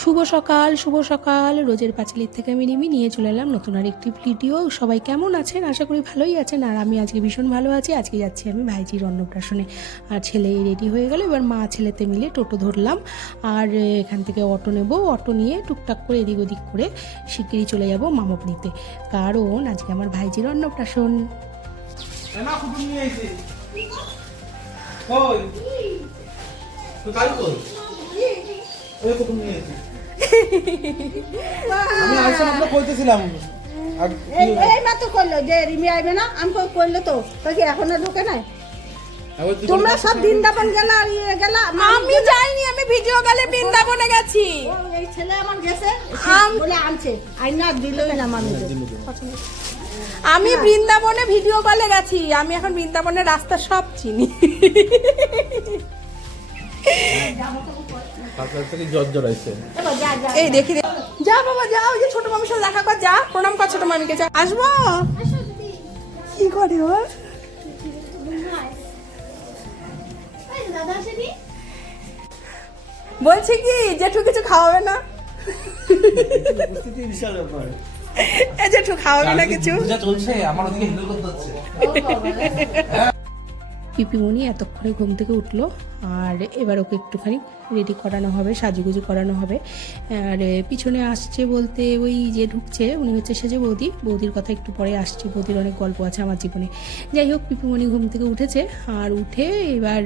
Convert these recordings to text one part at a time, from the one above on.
শুভ সকাল রোজের পাঁচালির থেকে আমি রিমি নিয়ে চলে এলাম নতুন আর একটি ভিডিও। সবাই কেমন আছেন? আশা করি ভালোই আছেন। আর আমি আজকে ভীষণ ভালো আছি। আজকে যাচ্ছি আমি ভাইজির অন্নপ্রাশনে। আর ছেলে রেডি হয়ে গেল, এবার মা ছেলেতে মিলে টোটো ধরলাম। আর এখান থেকে অটো নেব, অটো নিয়ে টুকটাক করে এদিক ওদিক করে শিগগিরই চলে যাব মামাবাড়িতে, কারণ আজকে আমার ভাইজির অন্নপ্রাশন। আমি আইসা মাত্র কইতেছিলাম এই মাত্র কইলো যে রিমি আইবে না, আমি কইলো তো কি এখনো ঢোকে নাই? তোমরা সব বৃন্দাবন গেলা গেলা, আমি যাইনি, আমি ভিডিও কলে বৃন্দাবনে গেছি। এই ছেলে আমার গেছে বলে আনছে, আইনা দিলই না মানুষ। আমি বৃন্দাবনে ভিডিও কলে গেছি, আমি এখন বৃন্দাবনের রাস্তা সব চিনি। এই দেখি যা বাবা যা, ওই যে ছোট মামির সাথে দেখা কর, যা প্রণাম কর ছোট মামিকে, যা। আসবো কি করে ওর বলছি কি জেঠু কিছু খাওয়াবে না? জেঠু খাওয়াবে না কিছু? পিপিমণি এতক্ষণে ঘুম থেকে উঠলো, আর এবার ওকে একটুখানি রেডি করানো হবে, সাজুগুজু করানো হবে। আর পিছনে আসছে বলতে ওই যে ঢুকছে উনি হচ্ছে সেজে বৌদির কথা একটু পরে আসছে। বৌদির অনেক গল্প আছে আমার জীবনে। যাই হোক, পিপিমণি ঘুম থেকে উঠেছে, আর উঠে এবার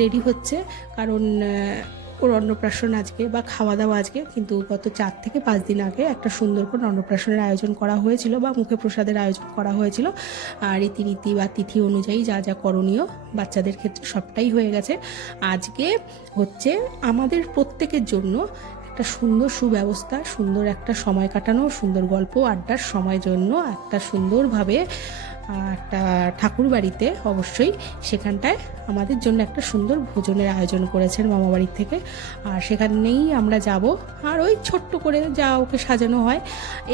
রেডি হচ্ছে, কারণ ওর অন্নপ্রাশন আজকে, বা খাওয়া দাওয়া আজকে, কিন্তু গত 4 থেকে 5 দিন আগে একটা সুন্দর করে অন্নপ্রাশনের আয়োজন করা হয়েছিল, বা মুখে প্রসাদের আয়োজন করা হয়েছিল। আর রীতিনীতি বা তিথি অনুযায়ী যা যা করণীয় বাচ্চাদের ক্ষেত্রে সবটাই হয়ে গেছে। আজকে হচ্ছে আমাদের প্রত্যেকের জন্য একটা সুন্দর সুব্যবস্থা, সুন্দর একটা সময় কাটানো, সুন্দর গল্প আড্ডার সময় জন্য একটা সুন্দরভাবে একটা ঠাকুর বাড়িতে, অবশ্যই সেখানটায় আমাদের জন্য একটা সুন্দর ভোজনের আয়োজন করেছেন মামাবাড়ির থেকে। আর সেখানেই আমরা যাব। আর ওই ছোট্ট করে যা ওকে সাজানো হয়।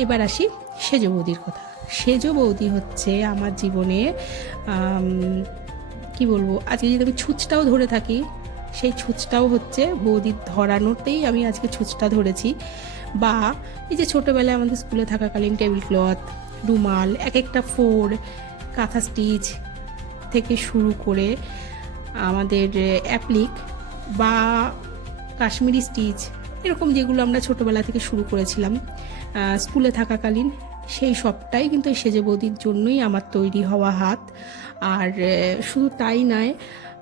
এবার আসি সেজ বৌদির কথা। সেজ বৌদি হচ্ছে আমার জীবনে কি বলবো, আজকে যদি আমি ছুঁচটাও ধরে থাকি, সেই ছুঁচটাও হচ্ছে বৌদির ধরানোতেই আমি আজকে ছুঁচটা ধরেছি। বা এই যে ছোটোবেলায় আমাদের স্কুলে থাকাকালীন টেবিল ক্লথ, রুমাল, এক একটা ফোর, কাঁথা স্টিচ থেকে শুরু করে আমাদের অ্যাপ্লিক বা কাশ্মীরি স্টিচ, এরকম যেগুলো আমরা ছোটোবেলা থেকে শুরু করেছিলাম স্কুলে থাকাকালীন, সেই সবটাই কিন্তু এই সেজে বৌদির জন্যই আমার তৈরি হওয়া হাত। আর শুধু তাই নয়,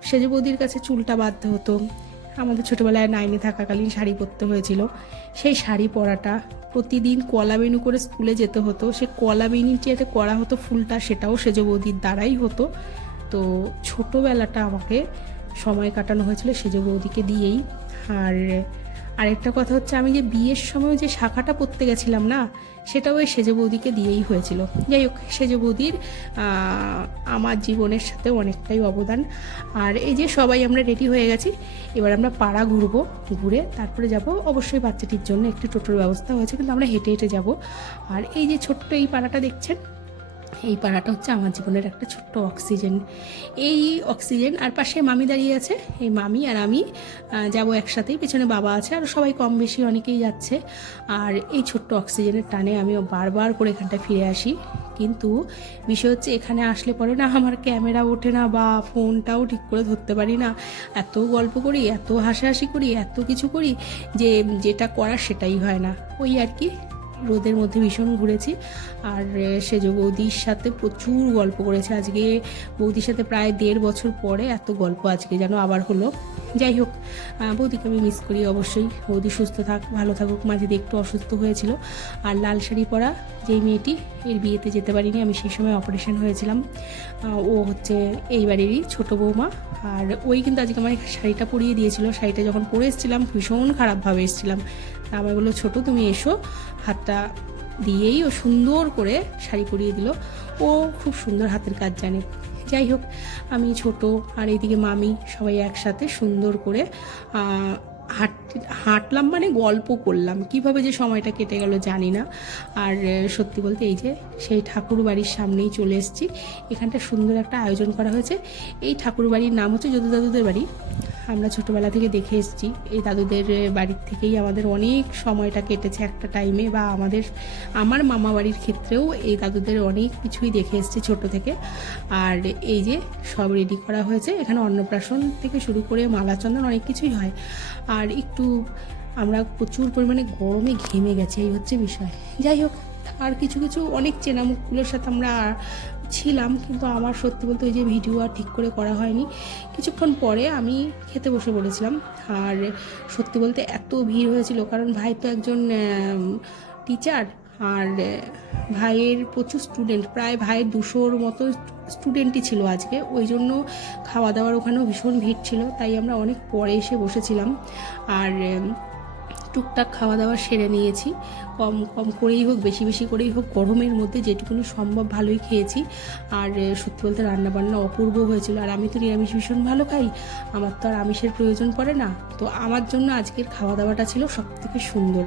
সেজে বৌদির কাছে চুলটা বাঁধতে হতো। আমাদের ছোটোবেলায় 9-এ থাকাকালীন শাড়ি পরতে হয়েছিল। সেই শাড়ি পরাটা প্রতিদিন কলা বেনু করে স্কুলে যেতে হতো। সে কলা বেনির যেটা করা হতো ফুলটা, সেটাও সেজে বৌদির দ্বারাই হতো। তো ছোটোবেলাটা আমাকে সময় কাটানো হয়েছিল সেজে বৌদিকে দিয়েই। আর আরেকটা কথা হচ্ছে, আমি যে বিয়ের সময় যে শাখাটা পরতে গেছিলাম না, সেটাও ওই সেজে বৌদিকে দিয়েই হয়েছিল। যাই হোক, সেজে বৌদির আমার জীবনের সাথে অনেকটাই অবদান। আর এই যে সবাই আমরা রেডি হয়ে গেছি, এবার আমরা পাড়া ঘুরবো, ঘুরে তারপরে যাব। অবশ্যই বাচ্চাটির জন্য একটি টোটোর ব্যবস্থা হয়েছে, কিন্তু আমরা হেঁটে হেঁটে যাব। আর এই যে ছোট্ট এই পাড়াটা দেখছেন, এই পাড়াটা হচ্ছে আমার জীবনের একটা ছোট্ট অক্সিজেন। এই অক্সিজেন, আর পাশে মামি দাঁড়িয়ে আছে, এই মামি আর আমি যাব একসাথেই। পেছনে বাবা আছে, আর সবাই কম বেশি অনেকেই যাচ্ছে। আর এই ছোট্ট অক্সিজেনের টানে আমিও বারবার করে এখানটায় ফিরে আসি। কিন্তু বিষয় হচ্ছে, এখানে আসলে পরে না আমার ক্যামেরা ওঠে না, বা ফোনটাও ঠিক করে ধরতে পারি না। এত গল্প করি, এত হাসাহাসি করি, এত কিছু করি যে যেটা করার সেটাই হয় না। ওই আর কি, রোদের মধ্যে ভীষণ ঘুরেছি। আর সেজ বৌদির সাথে প্রচুর গল্প করেছে। আজকে বৌদির সাথে প্রায় 1.5 বছর পরে এত গল্প আজকে যেন আবার হলো। যাই হোক, বৌদিকে আমি মিস করি অবশ্যই। বৌদি সুস্থ থাক, ভালো থাকুক। মাঝে দিয়ে একটু অসুস্থ হয়েছিল। আর লাল শাড়ি পরা যেই মেয়েটি, এর বিয়েতে যেতে পারিনি আমি, সেই সময় অপারেশন হয়েছিলাম। ও হচ্ছে এই বাড়িরই ছোটো বৌমা। আর ওই কিন্তু আজকে আমার শাড়িটা পরিয়ে দিয়েছিল। শাড়িটা যখন পরে এসেছিলাম ভীষণ খারাপভাবে এসেছিলাম। আমার বললো, ছোটো তুমি এসো, হাতটা দিয়েই ও সুন্দর করে শাড়ি পরিয়ে দিল। ও খুব সুন্দর হাতের কাজ জানে। যাই হোক, আমি ছোট আর এইদিকে মামি সবাই একসাথে সুন্দর করে হাঁটলাম, মানে গল্প করলাম। কিভাবে যে সময়টা কেটে গেল জানি না। আর সত্যি বলতে এই যে সেই ঠাকুর বাড়ির সামনেই চলে এসেছি। এখানটা সুন্দর একটা আয়োজন করা হয়েছে। এই ঠাকুর বাড়ির নাম হচ্ছে যদু দাদুদের বাড়ি। আমরা ছোটোবেলা থেকে দেখে এসেছি। এই দাদুদের বাড়ির থেকেই আমাদের অনেক সময়টা কেটেছে একটা টাইমে, বা আমার মামা বাড়ির ক্ষেত্রেও এই দাদুদের অনেক কিছুই দেখে এসেছি ছোট থেকে। আর এই যে সব রেডি করা হয়েছে, এখানে অন্নপ্রাশন থেকে শুরু করে মালাচন্দন অনেক কিছুই হয়। আর একটু আমরা প্রচুর পরিমাণে গরমে ঘেমে গেছি, এই হচ্ছে বিষয়। যাই হোক, আর কিছু কিছু অনেক চেনা মুখগুলোর সাথে আমরা ছিলাম, কিন্তু আমার সত্যি বলতে ওই যে ভিডিও আর ঠিক করে করা হয়নি। কিছুক্ষণ পরে আমি খেতে বসে পড়েছিলাম। আর সত্যি বলতে এত ভিড় হয়েছিল, কারণ ভাই তো একজন টিচার, আর ভাইয়ের প্রচুর স্টুডেন্ট, প্রায় ভাইয়ের 200-র মতো স্টুডেন্টই ছিল আজকে। ওই জন্য খাওয়া দাওয়ার ওখানেও ভীষণ ভিড় ছিল, তাই আমরা অনেক পরে এসে বসেছিলাম। আর টুকটাক খাওয়া দাওয়া সেরে নিয়েছি, কম কম করেই হোক বেশি বেশি করেই হোক, গরমের মধ্যে যেটুকুনি সম্ভব ভালোই খেয়েছি। আর সত্যি বলতে রান্নাবান্না অপূর্ব হয়েছিল। আর আমি তো নিরামিষ ভীষণ ভালো খাই, আমার তো আর আমিষের প্রয়োজন পড়ে না, তো আমার জন্য আজকের খাওয়া দাওয়াটা ছিল সবথেকে সুন্দর।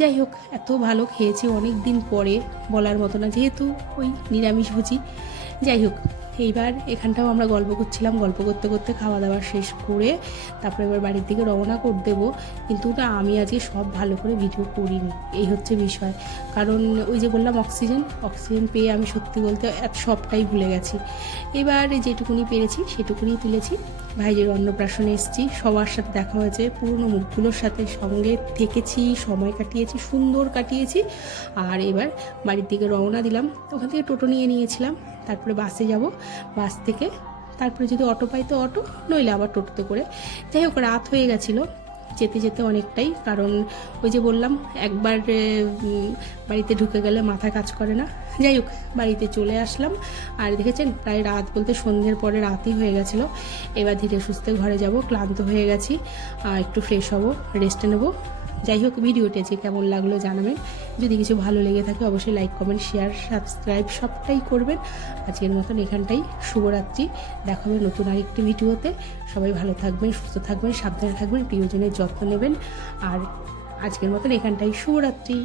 যাই হোক, এত ভালো খেয়েছি অনেক দিন পরে, বলার মতো না, যেহেতু ওই নিরামিষ ভুজি। যাই হোক, এইবার এখানটাও আমরা গল্প করছিলাম, গল্প করতে করতে খাওয়া দাওয়া শেষ করে তারপরে এবার বাড়ির দিকে রওনা করে দেবো। কিন্তু না, আমি আজকে সব ভালো করে ভিডিও করিনি, এই হচ্ছে বিষয়। কারণ ওই যে বললাম অক্সিজেন পেয়ে আমি সত্যি বলতে সবটাই ভুলে গেছি। এবার যেটুকুনি পেরেছি সেটুকুনি তুলেছি। ভাইয়ের অন্নপ্রাশনে এসেছি, সবার সাথে দেখা হয়েছে, পুরনো মুখগুলোর সাথে সঙ্গে থেকেছি, সময় কাটিয়েছি, সুন্দর কাটিয়েছি। আর এবার বাড়ির দিকে রওনা দিলাম। ওখান থেকে টোটো নিয়ে নিয়েছিলাম, তারপরে বাসে যাব, বাস থেকে তারপরে যদি অটো পাই তো অটো, নইলে আবার টোটোতে করে। যাই হোক, রাত হয়ে গেছিলো যেতে যেতে অনেকটাই, কারণ ওই যে বললাম একবার বাড়িতে ঢুকে গেলে মাথা কাজ করে না। যাই হোক, বাড়িতে চলে আসলাম। আর দেখেছেন, প্রায় রাত বলতে সন্ধ্যের পরে রাতই হয়ে গেছিলো। এবার ধীরে সুস্থে ঘরে যাব, ক্লান্ত হয়ে গেছি, একটু ফ্রেশ হব, রেস্ট নেব। যাই হোক, ভিডিওটি আজকে কেমন লাগলো জানাবেন। যদি কিছু ভালো লেগে থাকে অবশ্যই লাইক, কমেন্ট, শেয়ার, সাবস্ক্রাইব সবটাই করবেন। আজকের মতন এখানটাই, শুভরাত্রি। দেখা হবে নতুন আরেকটি ভিডিওতে। সবাই ভালো থাকবেন, সুস্থ থাকবেন, সাবধানে থাকবেন, প্রিয়জনের যত্ন নেবেন। আর আজকের মতন এখানটাই, শুভরাত্রি।